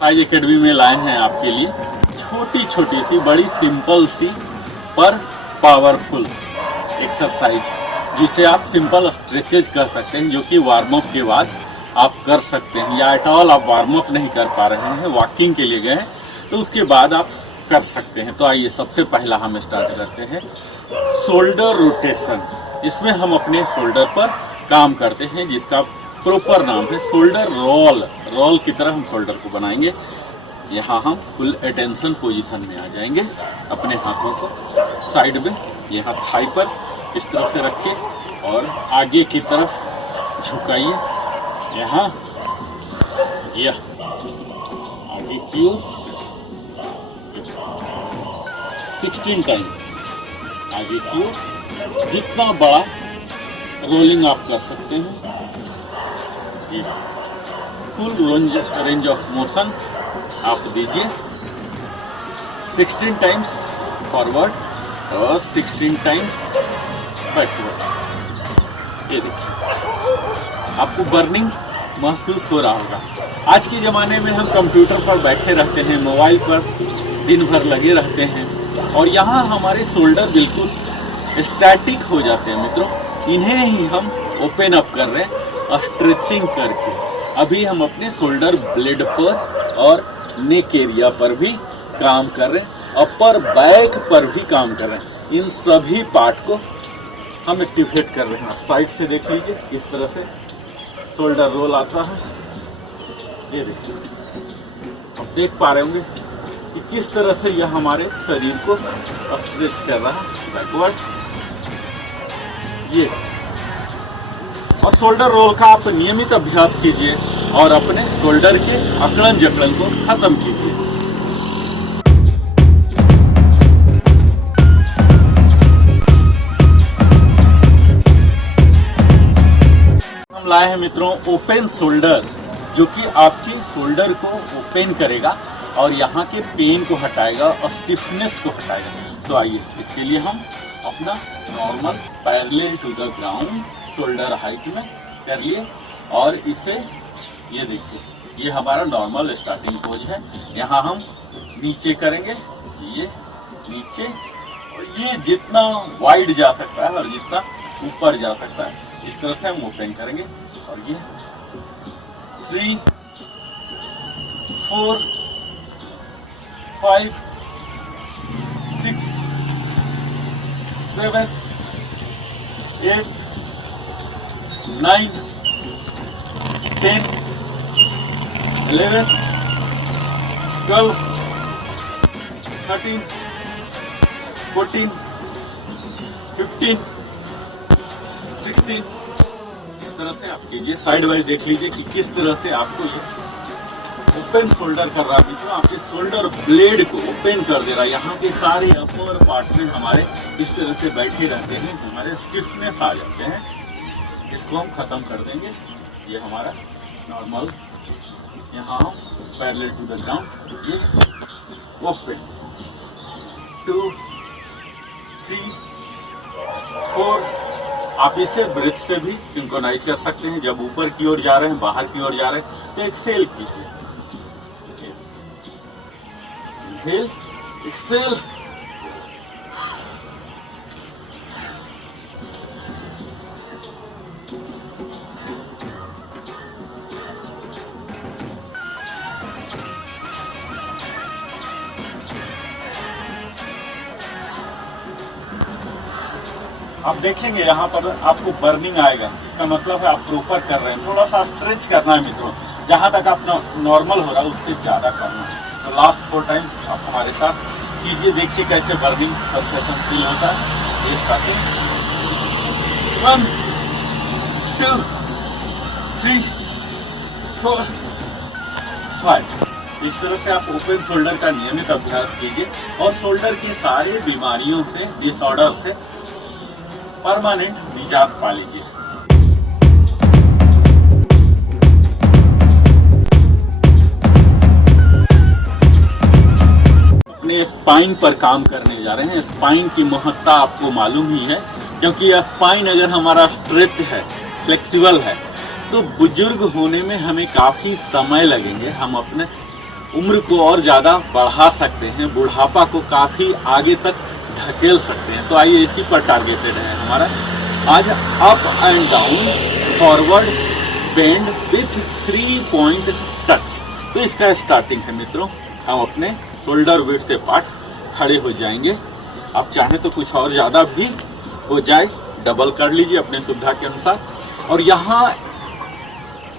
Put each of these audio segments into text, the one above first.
Size academy में लाए हैं आपके लिए छोटी छोटी सी बड़ी सिंपल सी पर पावरफुल एक्सरसाइज, जिसे आप सिंपल स्ट्रेचेज कर सकते हैं, जो कि वार्म अप के बाद आप कर सकते हैं, या एट ऑल आप वार्म अप नहीं कर पा रहे हैं, वॉकिंग के लिए गए हैं, तो उसके बाद आप कर सकते हैं। तो आइए सबसे पहला हम स्टार्ट करते हैं शोल्डर रोटेशन। इसमें हम अपने शोल्डर पर काम करते हैं, जिसका प्रॉपर नाम है शोल्डर रोल। रोल की तरह हम शोल्डर को बनाएंगे। यहाँ हम फुल अटेंशन पोजीशन में आ जाएंगे। अपने हाथों को साइड में, यहाँ थाई पर इस तरह से रखिए और आगे की तरफ झुकाइए। यहाँ यह आगे की ओर 16 टाइम्स, आगे की ओर जितना बड़ा रोलिंग आप कर सकते हैं। फुल रेंज ऑफ मोशन आप दीजिए। 16 टाइम्स फॉरवर्ड और 16 टाइम्स बैकवर्ड। ये देखिए आपको बर्निंग महसूस हो रहा होगा। आज के ज़माने में हम कंप्यूटर पर बैठे रहते हैं, मोबाइल पर दिन भर लगे रहते हैं, और यहाँ हमारे शोल्डर बिल्कुल स्टैटिक हो जाते हैं मित्रों। इन्हें ही हम ओपन अप कर रहे हैं स्ट्रेचिंग करके। अभी हम अपने शोल्डर ब्लेड पर और नेक एरिया पर भी काम कर रहे हैं, अपर बैक पर भी काम कर रहे हैं। इन सभी पार्ट को हम एक्टिवेट कर रहे हैं। साइड से देख लीजिए किस तरह से शोल्डर रोल आता है। ये देखिए, आप देख पा रहे होंगे कि किस तरह से यह हमारे शरीर को स्ट्रेच कर रहा है बैकवर्ड। ये और शोल्डर रोल का आप नियमित अभ्यास कीजिए और अपने शोल्डर के अकड़न जकड़न को खत्म कीजिए। हम लाए हैं मित्रों ओपन शोल्डर, जो कि आपके शोल्डर को ओपन करेगा और यहाँ के पेन को हटाएगा और स्टिफनेस को हटाएगा। तो आइए इसके लिए हम अपना normal parallel to the ground shoulder height में कर लिए, और इसे ये देखिए, ये हमारा नॉर्मल स्टार्टिंग पोज है। यहाँ हम नीचे करेंगे, ये नीचे, और ये जितना वाइड जा सकता है और जितना ऊपर जा सकता है, इस तरह से हम ओपन करेंगे। और ये 3 4 5 6 7 8 9 10 11 12 13 14 15 16। इस तरह से आप कीजिए। साइड वाइज देख लीजिए कि किस तरह से आपको ये ओपन शोल्डर कर रहा है। तो आपके शोल्डर ब्लेड को ओपन कर दे रहा है। यहाँ के सारे अपर पार्ट में हमारे इस तरह से बैठे रहते हैं, हमारे स्टिफनेस आ जाते हैं। इसको हम खत्म कर देंगे। ये हमारा नॉर्मल, यहाँ हम पैरेलल टू द ग्राउंड, ये ओपन 2 3 4। आप इसे ब्रेथ से भी सिंक्रोनाइज कर सकते हैं। जब ऊपर की ओर जा रहे हैं, बाहर की ओर जा रहे हैं, तो एक्सेल कीजिए। Inhale, exhale. आप देखेंगे यहाँ पर आपको बर्निंग आएगा। इसका मतलब है आप प्रॉपर कर रहे हैं। थोड़ा सा स्ट्रेच करना है मित्रों, जहाँ तक आप नॉर्मल हो रहा है उससे ज़्यादा करना है। तो लास्ट 4 टाइम्स आप हमारे साथ कीजिए, देखिए कैसे बर्निंग सेंसेशन फील होता है। ये स्टार्टिंग 1 2 3 4 5। इस तरह से आप ओपन शोल्डर का नियमित अभ्यास कीजिए और शोल्डर की सारी बीमारियों से, डिसऑर्डर से परमानेंट निजात पा लीजिए। अपने स्पाइन पर काम करने जा रहे हैं। स्पाइन की महत्ता आपको मालूम ही है, क्योंकि स्पाइन अगर हमारा स्ट्रेच है, फ्लेक्सिबल है, तो बुजुर्ग होने में हमें काफ़ी समय लगेंगे। हम अपने उम्र को और ज्यादा बढ़ा सकते हैं, बुढ़ापा को काफी आगे तक ढकेल सकते हैं। तो आइए इसी पर टारगेटेड है हमारा आज up and down forward bend with 3 point touch. तो इसका स्टार्टिंग है मित्रों, हम अपने शोल्डर विड्थ से पार्ट खड़े हो जाएंगे। आप चाहें तो कुछ और ज्यादा भी हो जाए, डबल कर लीजिए अपने सुविधा के अनुसार। और यहाँ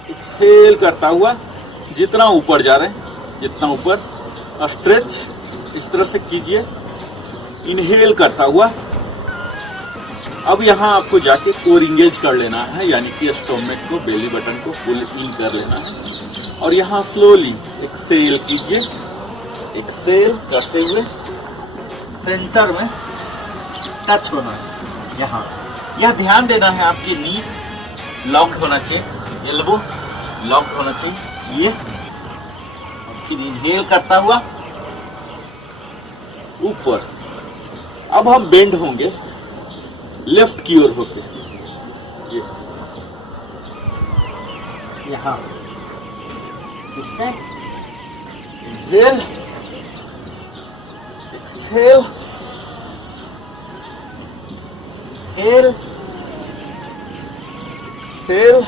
एक्सहेल करता हुआ जितना ऊपर जा रहे हैं, जितना ऊपर स्ट्रेच इस तरह से कीजिए। इनहेल करता हुआ अब यहाँ आपको जाके कोर इंगेज कर लेना है, यानी कि स्टोमक को, बेली बटन को पुल इन कर लेना है। और यहाँ स्लोली एक्सेल कीजिए। एक्सेल करते हुए सेंटर में टच होना है। यहाँ यह ध्यान देना है आपकी नी लॉक्ड होना चाहिए, एल्बो लॉक्ड होना चाहिए। ये फिर इनहेल करता हुआ ऊपर। अब हम बेंड होंगे लेफ्ट की ओर होके, ये यहाँ इनहेल एक्सहेल हेल एक्सहेल।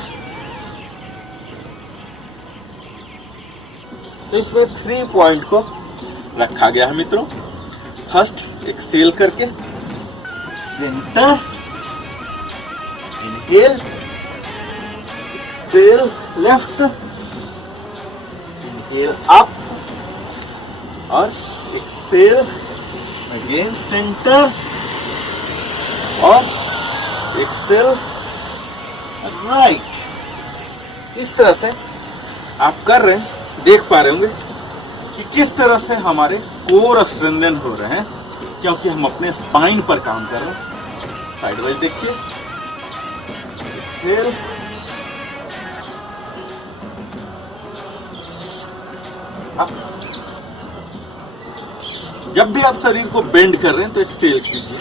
तो इसमें 3 पॉइंट को रखा गया है मित्रों। फर्स्ट एक्सेल करके centre, inhale, exhale left, inhale up और एक्सेल अगेन सेंटर और एक्सेल राइट। इस तरह से आप कर रहे हैं, देख पा रहे होंगे कि किस तरह से हमारे कोर स्ट्रेंथन हो रहे हैं, क्योंकि हम अपने स्पाइन पर काम कर रहे हैं। साइड वाइज देखिए, एक्सेल अप। जब भी आप शरीर को बेंड कर रहे हैं तो एक्सेल कीजिए।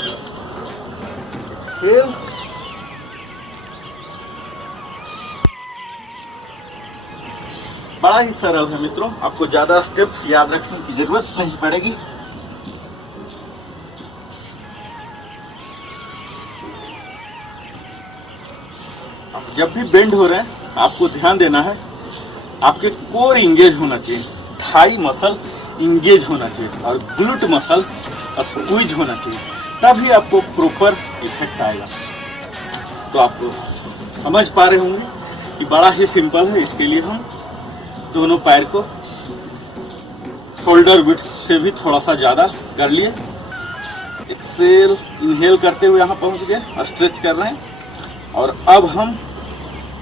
एक्सेल बड़ा ही सरल है मित्रों, आपको ज्यादा स्टेप्स याद रखने की जरूरत नहीं पड़ेगी। आप जब भी बेंड हो रहे हैं आपको ध्यान देना है, आपके कोर इंगेज होना चाहिए, थाई मसल इंगेज होना चाहिए और ग्लूट मसल स्क्वीज होना चाहिए, तभी आपको प्रॉपर इफेक्ट आएगा। तो आप समझ पा रहे होंगे कि बड़ा ही सिंपल है। इसके लिए हम दोनों पैर को शोल्डर विड्थ से भी थोड़ा सा ज्यादा कर लिए। एक्सेल इनहेल करते हुए यहाँ पहुंच गए, स्ट्रेच कर रहे हैं। और अब हम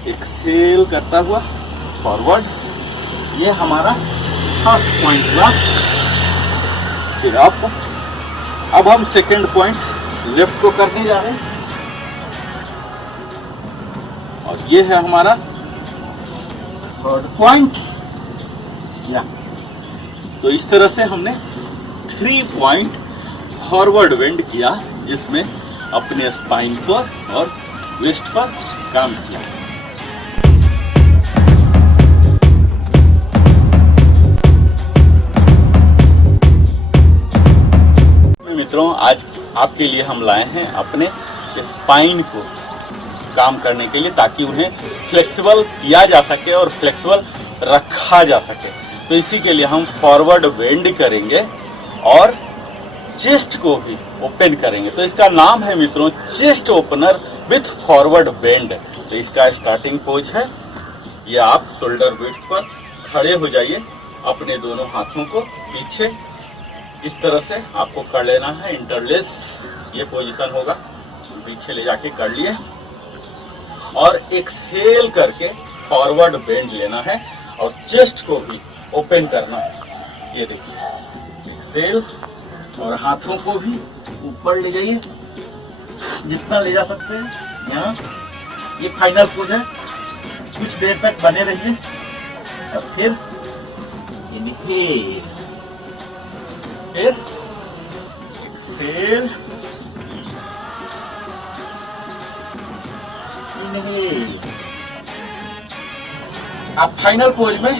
एक्सेल करता हुआ फॉरवर्ड, ये हमारा फर्स्ट पॉइंट हुआ। फिर अब हम सेकेंड पॉइंट लेफ्ट को करने जा रहे हैं और ये है हमारा थर्ड पॉइंट। या तो इस तरह से हमने 3 पॉइंट फॉरवर्ड बेंड किया, जिसमें अपने स्पाइन पर और वेस्ट पर काम किया। मित्रों, आज आपके लिए हम लाए हैं अपने स्पाइन को काम करने के लिए, ताकि उन्हें फ्लेक्सिबल किया जा सके और फ्लेक्सिबल रखा जा सके। तो इसी के लिए हम फॉरवर्ड बेंड करेंगे और चेस्ट को भी ओपन करेंगे। तो इसका नाम है मित्रों chest opener with forward bend. तो इसका स्टार्टिंग पोज है, ये आप शोल्डर विड्थ पर खड़े हो जाइए, अपने दोनों हाथों को पीछे इस तरह से आपको कर लेना है, इंटरलेस ये पोजीशन होगा, पीछे ले जाके कर लिए और एक्सहेल करके फॉरवर्ड बेंड लेना है और चेस्ट को भी ओपन करना है। ये देखिए, एक्सेल और हाथों को भी ऊपर ले जाइए, जितना ले जा सकते हैं। यहाँ ये फाइनल पोज है, कुछ देर तक बने रहिए और फिर इनहेल, फिर एक्सेल, इनहेल। आप फाइनल पोज में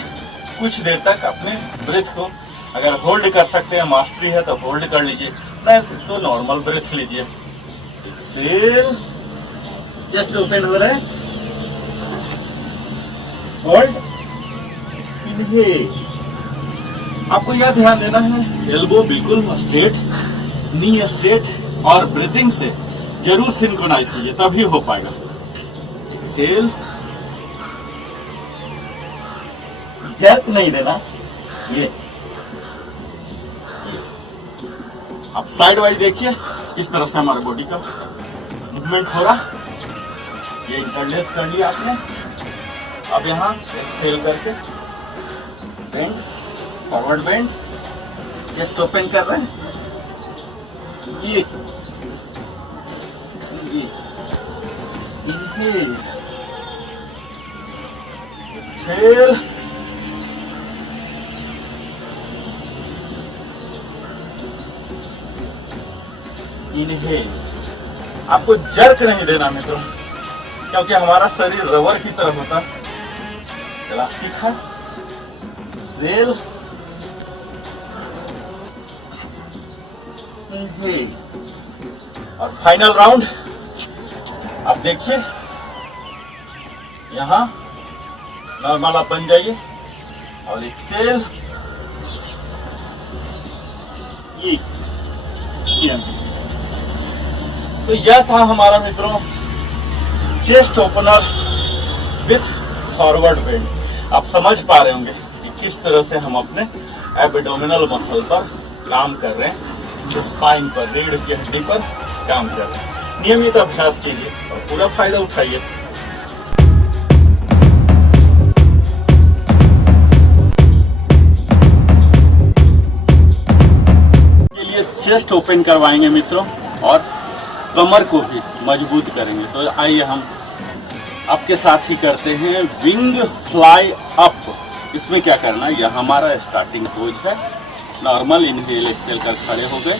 कुछ देर तक अपने ब्रेथ को अगर होल्ड कर सकते हैं, मास्टरी है तो होल्ड कर लीजिए, नहीं तो नॉर्मल ब्रेथ लीजिए। एक्सेल, चेस्ट ओपन हो रहा है, होल्ड, इनहेल। आपको यह ध्यान देना है एल्बो बिल्कुल स्ट्रेट, नी स्ट्रेट, और ब्रीथिंग से जरूर सिंक्रोनाइज कीजिए तभी हो पाएगा। एक्सेल, जर्क नहीं देना, ये आप साइड वाइज देखिए किस तरह से हमारे बॉडी का मूवमेंट हो रहा। ये इंटरलेस कर लिया आपने। अब यहाँ एक्सेल करके bend, forward bend, chest open कर रहे हैं, ये इनहेल, एक्सेल, इनहेल। आपको जर्क नहीं देना मित्रों, क्योंकि हमारा शरीर रबर की तरह होता है, इलास्टिक है। सेल, इनहेल, और फाइनल राउंड आप देखिए, यहां नॉर्मल आप बन जाइए और एक्सेल, ये तो यह था हमारा मित्रों chest opener with forward bend. आप समझ पा रहे होंगे कि किस तरह से हम अपने एब्डोमिनल मसल पर काम कर रहे हैं, स्पाइन पर, रीढ़ की हड्डी पर काम कर रहे हैं। नियमित अभ्यास कीजिए और पूरा फायदा उठाइए। के लिए चेस्ट ओपन करवाएंगे मित्रों और कमर को भी मजबूत करेंगे। तो आइए हम आपके साथ ही करते हैं विंग फ्लाई अप। इसमें क्या करना है, यह हमारा स्टार्टिंग पोज है। नॉर्मल इनहेल एक्सेल कर खड़े हो गए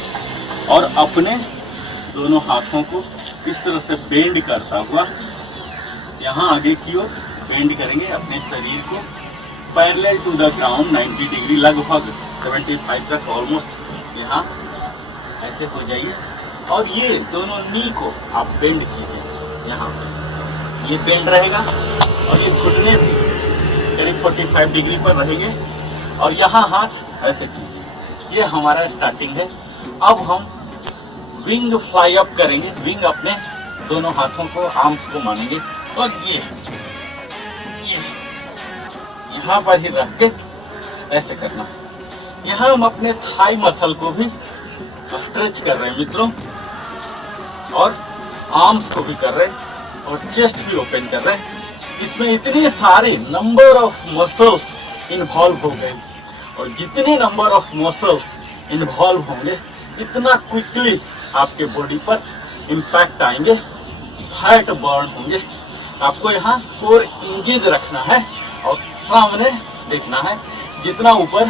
और अपने दोनों हाथों को इस तरह से बेंड करता हुआ यहाँ आगे की ओर बेंड करेंगे। अपने शरीर को parallel to the ground 90 degree, लगभग 75 तक ऑलमोस्ट यहाँ ऐसे हो जाइए। और ये दोनों नी को आप बेंड कीजिए, यहाँ ये बेंड रहेगा और ये घुटने भी करीब 45 डिग्री पर रहेंगे और यहाँ हाथ ऐसे कीजिए। ये हमारा स्टार्टिंग है। अब हम विंग फ्लाई अप करेंगे। विंग अपने दोनों हाथों को, आर्म्स को मानेंगे और ये यहाँ पर ही रख के ऐसे करना। यहाँ हम अपने थाई मसल को भी स्ट्रेच कर रहे हैं मित्रों, और आर्म्स को भी कर रहे हैं और चेस्ट भी ओपन कर रहे हैं। इसमें इतने सारे नंबर ऑफ मसल्स इन्वॉल्व हो गए और जितने नंबर ऑफ मसल्स इन्वॉल्व होंगे इतना क्विकली आपके बॉडी पर इम्पैक्ट आएंगे, फैट बर्न होंगे। आपको यहाँ कोर इंगेज रखना है और सामने देखना है। जितना ऊपर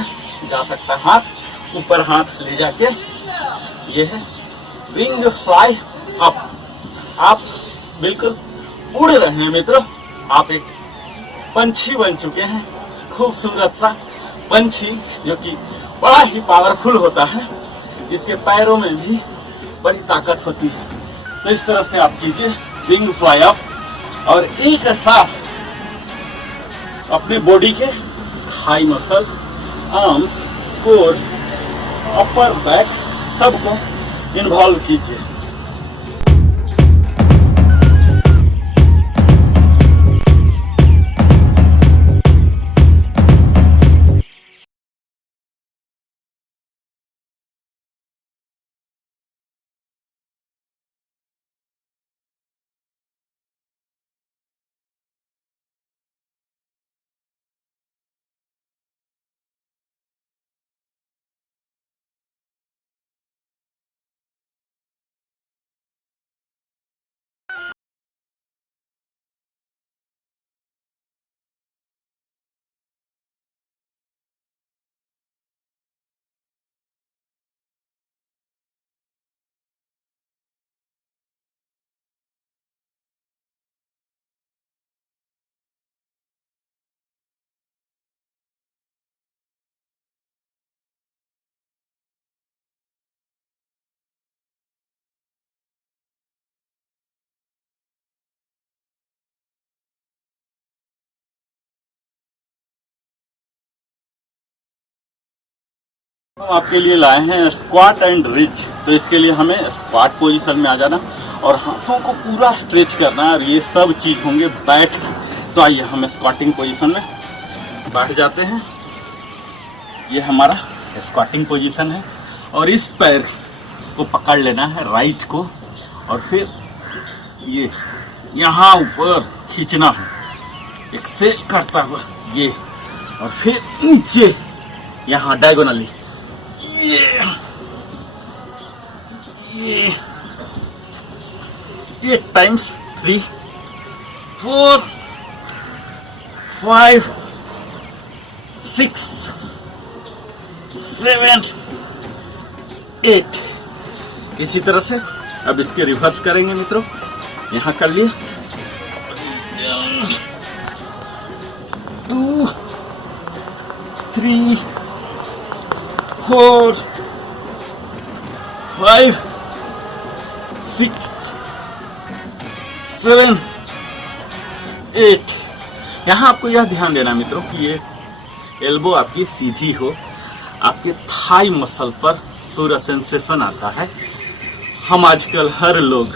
जा सकता है हाथ, ऊपर हाथ ले जाके, ये है विंग फ्लाई अप। आप बिल्कुल उड़ रहे हैं मित्रों। आप एक पंछी बन चुके हैं, खूबसूरत सा पंछी जो कि बड़ा ही पावरफुल होता है। इसके पैरों में भी बड़ी ताकत होती है। तो इस तरह से आप कीजिए विंग फ्लाई अप और एक साथ अपने बॉडी के thigh muscle, arms, core, upper back सबको इन्वॉल्व कीजिए। हम आपके लिए लाए हैं स्क्वाट एंड रिच। तो इसके लिए हमें स्क्वाट पोजीशन में आ जाना और हाथों को पूरा स्ट्रेच करना और ये सब चीज़ होंगे बैठ के। तो आइए हम स्क्वाटिंग पोजीशन में बैठ जाते हैं। ये हमारा स्क्वाटिंग पोजीशन है और इस पैर को पकड़ लेना है राइट को और फिर ये यहाँ ऊपर खींचना है एक्सेल करता हुआ ये, और फिर नीचे यहाँ डायगोनली ये 8 times 3 4 5 6 7 8। इसी तरह से अब इसके रिवर्स करेंगे मित्रों। यहाँ कर लिए 2 3 4 5 6 7 8। यहाँ आपको यह ध्यान देना मित्रों कि ये एल्बो आपकी सीधी हो, आपके थाई मसल पर पूरा सेंसेशन आता है। हम आजकल हर लोग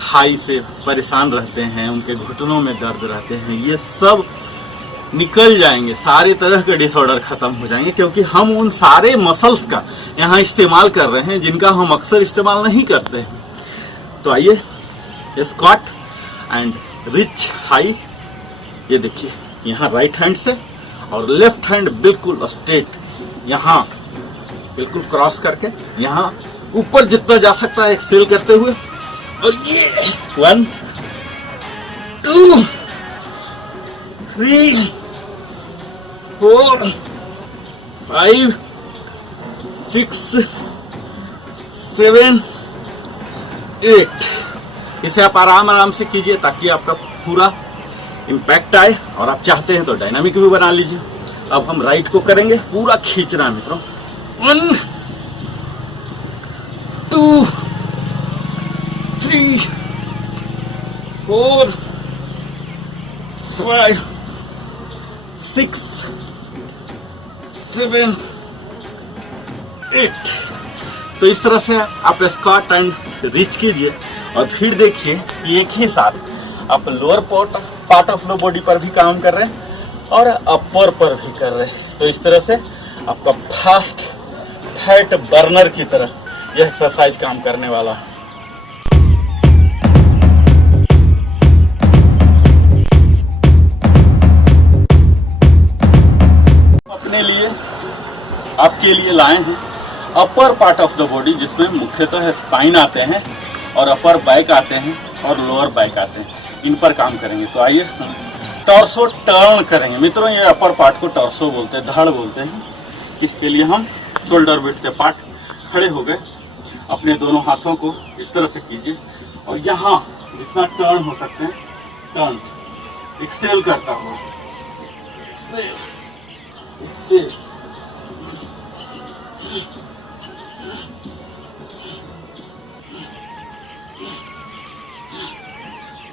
थाई से परेशान रहते हैं, उनके घुटनों में दर्द रहते हैं, ये सब निकल जाएंगे, सारे तरह के डिसऑर्डर खत्म हो जाएंगे क्योंकि हम उन सारे मसल्स का यहाँ इस्तेमाल कर रहे हैं जिनका हम अक्सर इस्तेमाल नहीं करते हैं। तो आइए स्क्वाट एंड रिच हाई। ये देखिए यहाँ राइट हैंड से और लेफ्ट हैंड बिल्कुल स्ट्रेट, यहाँ बिल्कुल क्रॉस करके यहाँ ऊपर जितना जा सकता है एक्सेल करते हुए। और ये 1 2 3 4 5 6 7 8। इसे आप आराम से कीजिए ताकि आपका पूरा इम्पैक्ट आए, और आप चाहते हैं तो डायनामिक भी बना लीजिए। अब हम राइट को करेंगे, पूरा खींचना मित्रों। 1 2 3 4 5 6 7 8। तो इस तरह से आप स्क्वाट एंड रिच कीजिए और फिर देखिए कि एक ही साथ आप lower part of low body पर भी काम कर रहे हैं और अपर पर भी कर रहे हैं। तो इस तरह से आपका फास्ट फैट बर्नर की तरह यह एक्सरसाइज काम करने वाला है। अपने लिए आपके लिए लाए हैं upper part of the body जिसमें मुख्यतः स्पाइन आते हैं और अपर बैक आते हैं और लोअर बैक आते हैं, इन पर काम करेंगे। तो आइए टॉर्सो टर्न करेंगे मित्रों। ये अपर पार्ट को टॉर्सो बोलते हैं, धड़ बोलते हैं। इसके लिए हम शोल्डर विड्थ के पार्ट खड़े हो गए, अपने दोनों हाथों को इस तरह से कीजिए और यहाँ जितना टर्न हो सकते हैं टर्न एक्सेल करता हुआ, एक्सेल।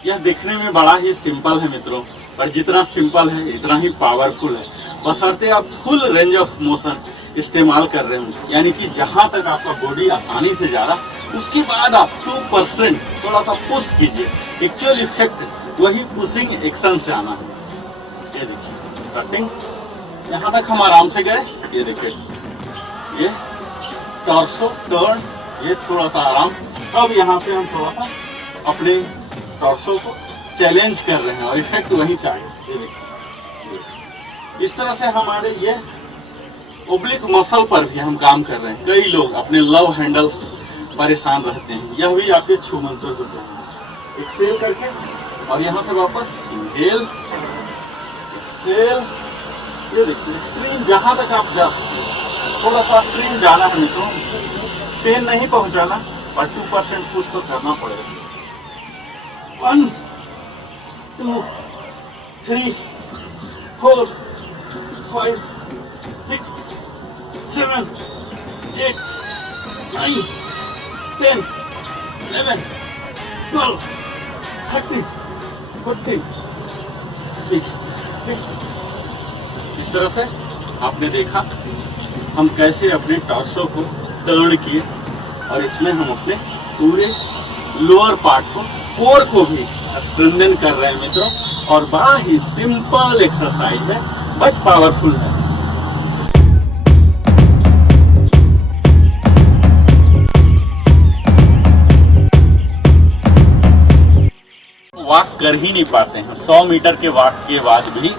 यह देखने में बड़ा ही सिंपल है मित्रों, पर जितना सिंपल है इतना ही पावरफुल है, बशर्ते आप फुल रेंज ऑफ मोशन इस्तेमाल कर रहे हो, यानी कि जहां तक आपका बॉडी आसानी से जा रहा उसके बाद आप 2% थोड़ा सा पुश कीजिए। एक्चुअल इफेक्ट वही पुशिंग एक्शन से आना है। ये देखिए स्टार्टिंग यहाँ तक हम आराम से गए, ये देखिए ये टॉर्सो टर्न, ये थोड़ा सा आराम। अब यहाँ से हम थोड़ा सा अपने टॉर्सो को चैलेंज कर रहे हैं और इफेक्ट वहीं से आएगा। ये देखिए इस तरह से हमारे ये ओब्लिक मसल पर भी हम काम कर रहे हैं। कई लोग अपने लव हैंडल से परेशान रहते हैं, यह भी आपके छू मंत्र हो जाएंगे। एक्सेल करके और यहाँ से वापस इनहेल एक्सेल। ये देखिए स्क्रीन जहाँ तक आप जा सकते हैं, थोड़ा सा स्क्रीन जाना है मित्रों, पेन नहीं पहुँचाना और 2% पुश तो करना पड़ेगा। 1 2 3 4 5 6 7 8 9 10 11 12 13 14 15। इस तरह से आपने देखा हम कैसे अपने टॉर्सो को टर्न किए और इसमें हम अपने पूरे लोअर पार्ट को, कोर को भी स्ट्रेंथन कर रहे हैं मित्रों। और बड़ा ही सिंपल एक्सरसाइज है बट पावरफुल है। वॉक कर ही नहीं पाते हैं, 100 मीटर के वॉक के बाद भी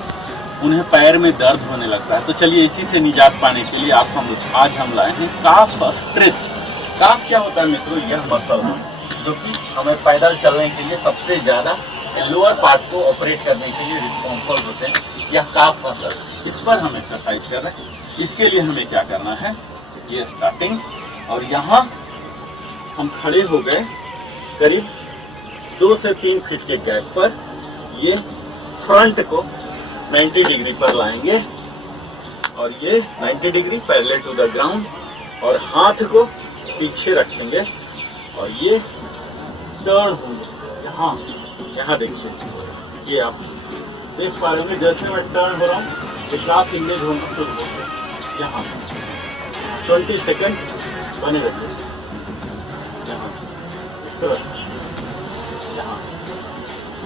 उन्हें पैर में दर्द होने लगता है। तो चलिए इसी से निजात पाने के लिए आज हम लाए हैं काफ स्ट्रेच। काफ क्या होता है मित्रों? यह मसल है जो कि हमें पैदल चलने के लिए सबसे ज्यादा लोअर पार्ट को ऑपरेट करने के लिए रिस्पॉन्सिबल होते हैं। यह काफ मसल, इस पर हम एक्सरसाइज कर रहे हैं। इसके लिए हमें क्या करना है, ये स्टार्टिंग, और यहाँ हम खड़े हो गए करीब 2 से 3 फीट के गैप पर। ये फ्रंट को 90 डिग्री पर लाएंगे और ये 90 degree parallel to the ground, और हाथ को पीछे रखेंगे और ये टर्न होंगे। यहाँ देखिए, ये आप देख पा रहे हैं जैसे मैं टर्न हो रहा हूँ ये काफ इंगेज होना शुरू हो गया। यहाँ 20 सेकंड बने रहिए। यहाँ इस तरह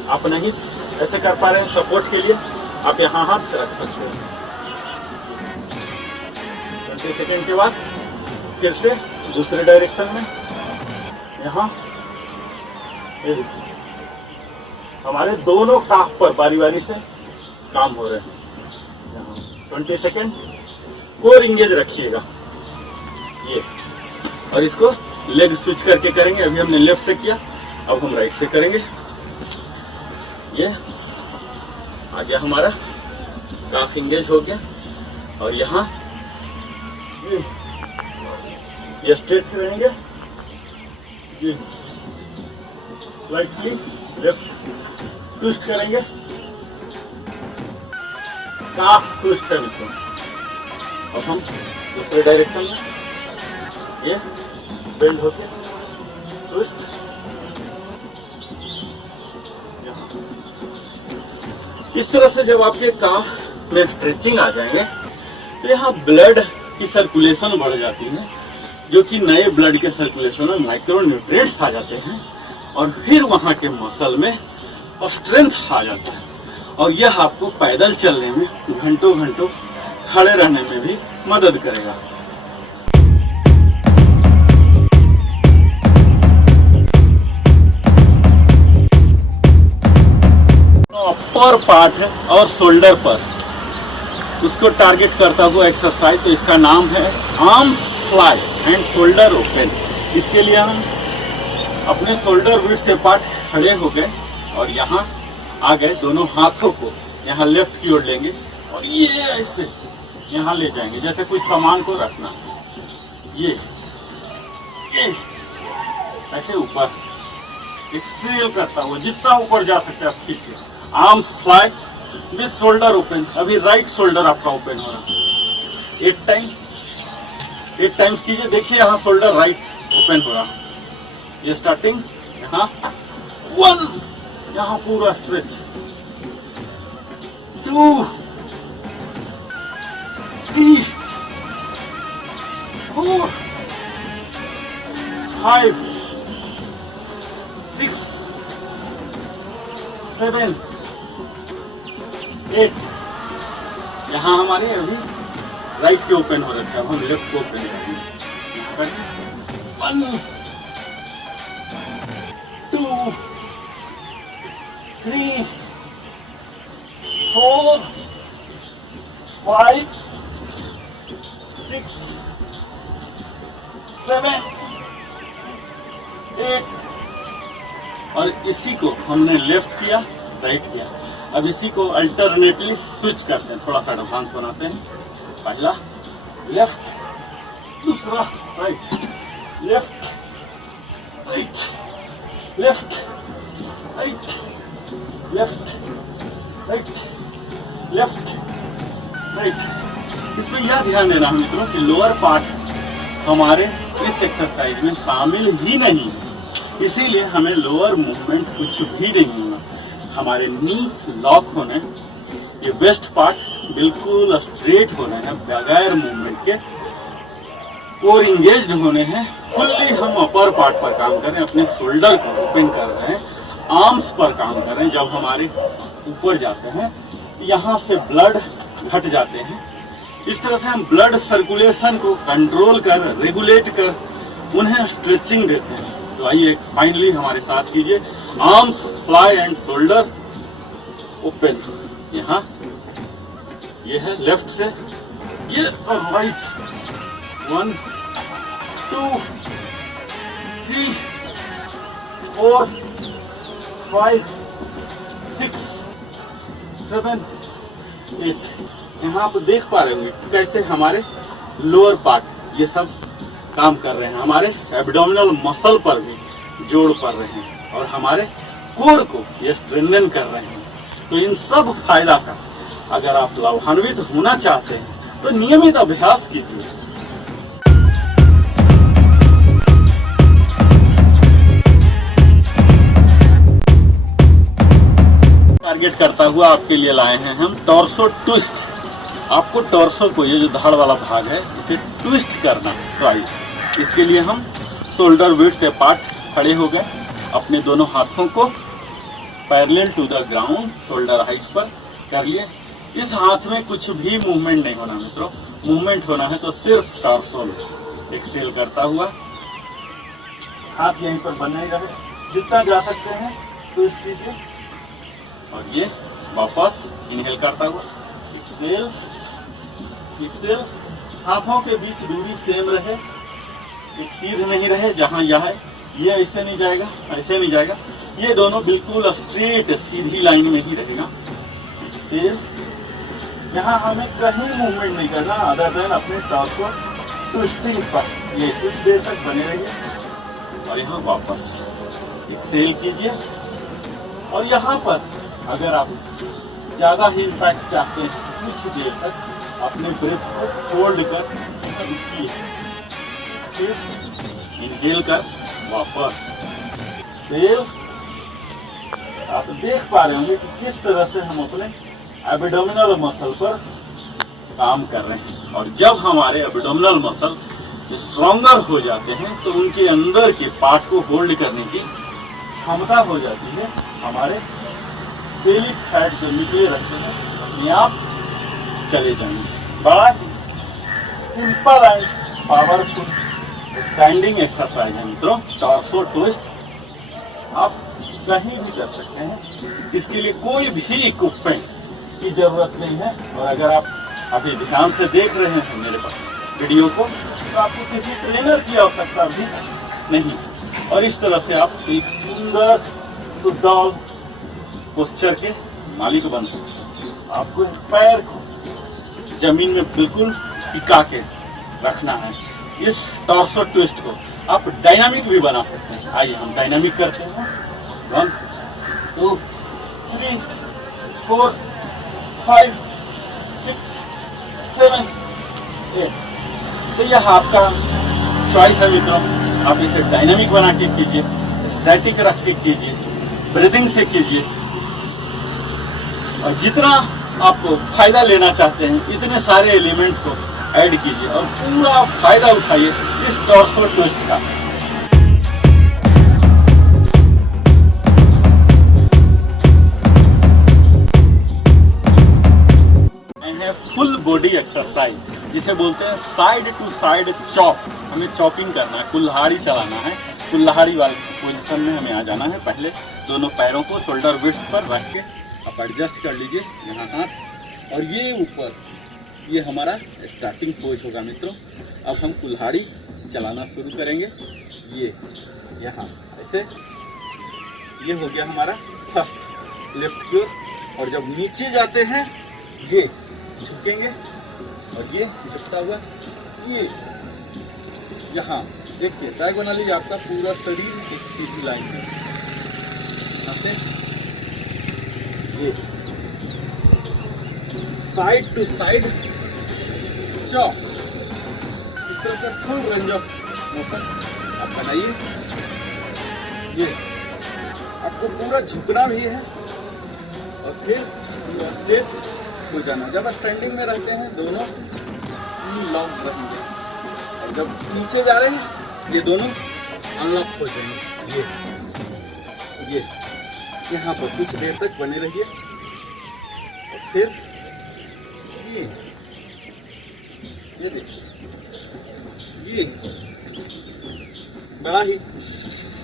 आप नहीं ऐसे कर पा रहे हैं सपोर्ट के लिए, आप यहाँ हाथ रख सकते हो। 20 सेकंड के बाद फिर से दूसरे डायरेक्शन में। यहाँ हमारे दोनों काफ पर बारी बारी से काम हो रहे हैं। यहाँ 20 सेकंड कोर इंगेज रखिएगा ये, और इसको लेग स्विच करके करेंगे। अभी हमने लेफ्ट से किया, अब हम राइट से करेंगे। ये आ गया हमारा काफ इंगेज हो गया, और यहाँ ये स्ट्रेट रहेंगे, ये राइटली लेफ्ट ट्विस्ट करेंगे, काफ ट्विस्ट है मित्रों। अब हम दूसरे डायरेक्शन में ये बेंड होके ट्विस्ट। इस तरह से जब आपके काफ में स्ट्रेचिंग आ जाएंगे तो यहाँ ब्लड की सर्कुलेशन बढ़ जाती है, जो कि नए ब्लड के सर्कुलेशन में माइक्रो न्यूट्रिएंट्स आ जाते हैं, और फिर वहाँ के मसल में स्ट्रेंथ आ जाता है, और यह आपको पैदल चलने में, घंटों घंटों खड़े रहने में भी मदद करेगा। अपर पार्ट और शोल्डर पर उसको टारगेट करता हुआ एक्सरसाइज, तो इसका नाम है arms fly and shoulder open. इसके लिए हम अपने शोल्डर विड्थ के पार्ट खड़े हो गए और यहाँ आ गए, दोनों हाथों को यहाँ लेफ्ट की ओर लेंगे और ये ऐसे यहाँ ले जाएंगे जैसे कोई सामान को रखना। ये ऐसे ऊपर एक्सेल करता हुआ जितना ऊपर जा सकते हैं आप खींचिए। Arms fly with shoulder open. अभी राइट शोल्डर आपका ओपन हो रहा है। 8 टाइम्स कीजिए, देखिए यहाँ शोल्डर राइट ओपन हो रहा। ये स्टार्टिंग यहाँ 1, यहाँ पूरा स्ट्रेच, 2, 3, 4, 5, 6, 7, 8। यहाँ हमारे अभी राइट के ओपन हो रखा है, अब हम लेफ्ट को ओपन करेंगे। 1, 2, 3, 4, 5, 6, 7, 8। और इसी को हमने लेफ्ट किया, राइट किया। अब इसी को अल्टरनेटली स्विच करते हैं, थोड़ा सा एडवांस बनाते हैं। पहला लेफ्ट, दूसरा right, left right, left right, left right, left right. इसमें यह ध्यान देना है मित्रों कि लोअर पार्ट हमारे इस एक्सरसाइज में शामिल ही नहीं है, इसीलिए हमें लोअर मूवमेंट कुछ भी नहीं होना। हमारे नी लॉक होने, ये वेस्ट पार्ट बिल्कुल स्ट्रेट होना है बगैर मूवमेंट के, कोर इंगेज्ड होने हैं। फुल्ली हम अपर पार्ट पर काम कर रहे हैं, अपने शोल्डर को ओपन कर रहे हैं, आर्म्स पर काम कर रहे हैं। जब हमारे ऊपर जाते हैं यहाँ से ब्लड घट जाते हैं। इस तरह से हम ब्लड सर्कुलेशन को कंट्रोल कर, रेगुलेट कर उन्हें स्ट्रेचिंग देते हैं। तो आइए फाइनली हमारे साथ कीजिए। Arms fly and shoulder open. यहाँ ये है लेफ्ट से, ये राइट। 1 2 3 4 5 6 7 8। यहाँ आप देख पा रहे होंगे कैसे हमारे लोअर पार्ट ये सब काम कर रहे हैं। हमारे एब्डोमिनल मसल पर भी जोड़ पड़ रहे हैं और हमारे कोर को ये स्ट्रेंथन कर रहे हैं। तो इन सब फायदा का अगर आप लाभान्वित होना चाहते हैं तो नियमित अभ्यास कीजिए। टारगेट करता हुआ आपके लिए लाए हैं हम टॉर्सो ट्विस्ट। आपको टॉर्सो को, ये जो धड़ वाला भाग है, इसे ट्विस्ट करना है। तो आइए इसके लिए हम शोल्डर विड्थ अपार्ट खड़े हो गए, अपने दोनों हाथों को parallel to the ground shoulder height पर कर लिए। इस हाथ में कुछ भी मूवमेंट नहीं होना मित्रों। मूवमेंट होना है तो सिर्फ टॉर्सो में। एक्सेल करता हुआ हाथ यहीं पर बने रहे, जितना जा सकते हैं ट्विस्ट कीजिए। और ये वापस इनहेल करता हुआ एक्सेल एक्सेल। हाथों के बीच दूरी सेम रहे, एक सीध नहीं रहे। जहां यह है ये ऐसे नहीं जाएगा, ऐसे नहीं जाएगा, ये दोनों बिल्कुल स्ट्रेट सीधी लाइन में ही रहेगा। एक्सेल। यहाँ हमें कहीं मूवमेंट नहीं करना अदर देन अपने टॉर्सो ट्विस्टिंग पर। ये कुछ देर तक बने रहिए और यहाँ वापस एक्सेल कीजिए। और यहाँ पर अगर आप ज्यादा ही इम्पैक्ट चाहते हैं कुछ देर तक अपने ब्रेथ को होल्ड कर रुकिए, फिर इनहेल कर वापस एक्सेल। आप देख पा रहे होंगे कि किस तरह से हम अपने एब्डोमिनल मसल पर काम कर रहे हैं। और जब हमारे एब्डोमिनल मसल स्ट्रॉन्गर हो जाते हैं तो उनके अंदर के पार्ट को होल्ड करने की क्षमता हो जाती है। हमारे बेली फैट जो निकले रहते हैं अपने आप चले जाएंगे। बड़ा simple and powerful standing exercise है मित्रों, टॉर्सो ट्विस्ट। आप कहीं भी कर सकते हैं, इसके लिए कोई भी इक्विपमेंट की जरूरत नहीं है। और अगर आप अभी ध्यान से देख रहे हैं मेरे पास वीडियो को, तो आपको किसी ट्रेनर की आवश्यकता भी नहीं। और इस तरह से आप एक सुंदर सुडौल पोस्चर के मालिक बन सकते हैं। आपको पैर को जमीन में बिल्कुल टिका के रखना है। इस टॉर्सो ट्विस्ट को आप डायनामिक भी बना सकते हैं। आइए हम डायनामिक करते हैं। 1 2 3 4 5 6 7 8। तो यह आपका चॉइस है मित्रों। आप इसे डायनामिक बना के कीजिए, स्टैटिक रख के कीजिए, ब्रीदिंग से कीजिए। और जितना आपको फायदा लेना चाहते हैं इतने सारे एलिमेंट को ऐड कीजिए और पूरा फायदा उठाइए इस टॉर्सो ट्विस्ट का। फुल बॉडी एक्सरसाइज जिसे बोलते हैं साइड टू साइड चॉप। हमें चॉपिंग करना है, कुल्हाड़ी चलाना है। कुल्हाड़ी वाली पोजीशन में हमें आ जाना है। पहले दोनों पैरों को शोल्डर विड्थ पर रख के आप एडजस्ट कर लीजिए यहाँ हाथ, और ये ऊपर ये हमारा स्टार्टिंग पोज होगा मित्रों। अब हम कुल्हाड़ी चलाना शुरू करेंगे। ये यहाँ ऐसे, ये हो गया हमारा फर्स्ट लेफ्ट की ओर। और जब नीचे जाते हैं ये झुकेंगे और ये झुकता हुआ ये यहाँ देखिए डायगोनली आपका पूरा शरीर एक सीधी लाइन में यहाँ से ये साइड टू साइड चॉप। इस तरह से फुल रेंज ऑफ मोशन आप बनाइए। ये आपको पूरा झुकना भी है और फिर स्ट्रेट हो जाना। जब स्टैंडिंग में रहते हैं दोनों लॉन्ग रहेंगे और जब नीचे जा रहे हैं ये दोनों अनलॉक हो जाएंगे। ये यहाँ पर कुछ देर तक बने रहिए और फिर ये देखिए, ये बड़ा ही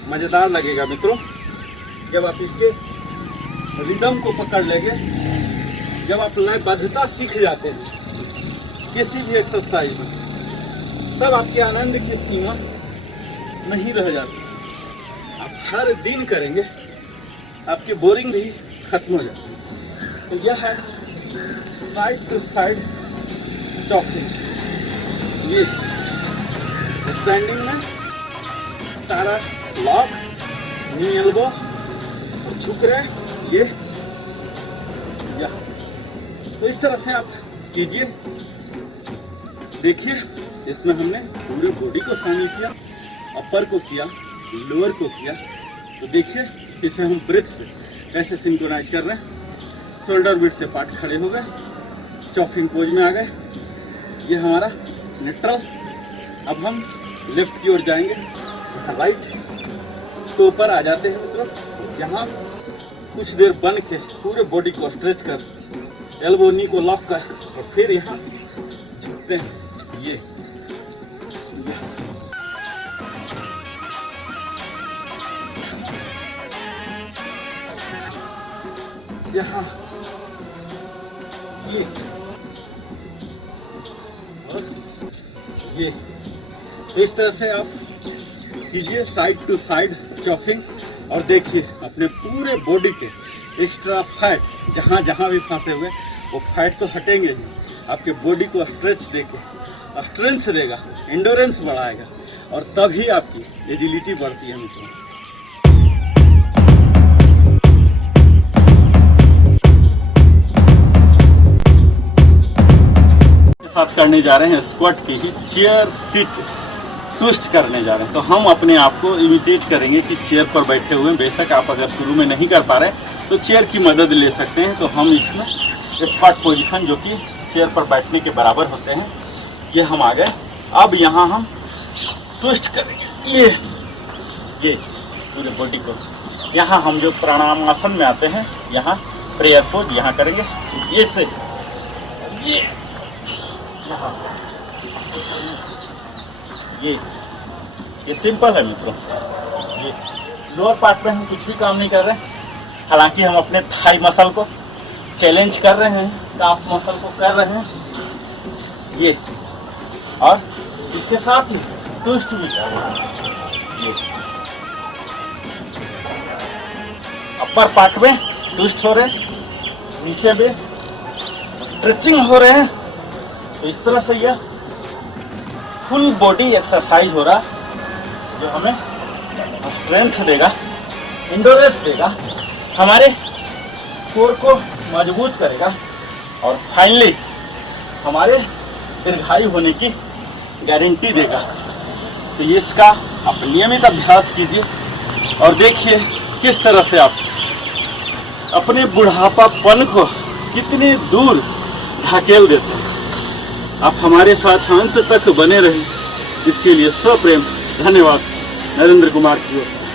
मजेदार लगेगा मित्रों जब आप इसके रिदम को पकड़ लेंगे। जब आप लयबद्धता सीख जाते हैं किसी भी एक्सरसाइज में, तब आपके आनंद की सीमा नहीं रह जाती। आप हर दिन करेंगे, आपकी बोरिंग भी खत्म हो जाती है। तो यह है साइड टू साइड चॉकिंग। ये स्टैंडिंग में सारा लॉक, नी एल्बो और झुक रहे ये या। तो इस तरह से आप कीजिए। देखिए इसमें हमने पूरी बॉडी को शामिल किया, अपर को किया, लोअर को किया। तो देखिए इसे हम ब्रेथ से कैसे सिंक्रोनाइज कर रहे हैं। शोल्डर बीट से पार्ट खड़े हो गए, चॉकिंग पोज में आ गए। ये हमारा न्यूट्रल। अब हम लेफ्ट की ओर जाएंगे, राइट तो ऊपर आ जाते हैं मित्रों। यहाँ कुछ देर बन के पूरे बॉडी को स्ट्रेच कर, एल्बो नी को लॉक कर और फिर यहाँ झुकते हैं। ये यहाँ ये इस तरह से आप कीजिए साइड टू साइड चॉकिंग। और देखिए अपने पूरे बॉडी के एक्स्ट्रा फैट जहाँ जहाँ भी फंसे हुए वो फैट तो हटेंगे ही। आपके बॉडी को स्ट्रेच देके स्ट्रेंथ देगा, एंडोरेंस बढ़ाएगा और तभी आपकी एजिलिटी बढ़ती है मित्रों। साथ करने जा रहे हैं स्क्वाट की ही चेयर सीट ट्विस्ट करने जा रहे हैं। तो हम अपने आप को इमिटेट करेंगे कि चेयर पर बैठे हुए। बेशक आप अगर शुरू में नहीं कर पा रहे तो चेयर की मदद ले सकते हैं। तो हम इसमें स्क्वाट पोजीशन जो कि चेयर पर बैठने के बराबर होते हैं, ये हम आ गए। अब यहाँ हम ट्विस्ट करेंगे ये पूरे बॉडी को। यहाँ हम जो प्राणायाम आसन में आते हैं, यहाँ प्रेयर पोज यहाँ करेंगे। ये से ये ये सिंपल है मित्रों। ये लोअर पार्ट में हम कुछ भी काम नहीं कर रहे हैं। हालांकि हम अपने थाई मसल को चैलेंज कर रहे हैं, काफ मसल को कर रहे हैं ये, और इसके साथ ही ट्विस्ट भी कर रहे हैं। ये अपर पार्ट में ट्विस्ट हो रहे हैं, नीचे में स्ट्रेचिंग हो रहे हैं। तो इस तरह से यह फुल बॉडी एक्सरसाइज हो रहा है जो हमें स्ट्रेंथ देगा, एंडोरेंस देगा, हमारे कोर को मजबूत करेगा और फाइनली हमारे दीर्घायु होने की गारंटी देगा। तो ये इसका आप नियमित अभ्यास कीजिए और देखिए किस तरह से आप अपने बुढ़ापापन को कितनी दूर ढकेल देते हैं। आप हमारे साथ अंत तक बने रहें, इसके लिए सप्रेम धन्यवाद। नरेंद्र कुमार की ओर से।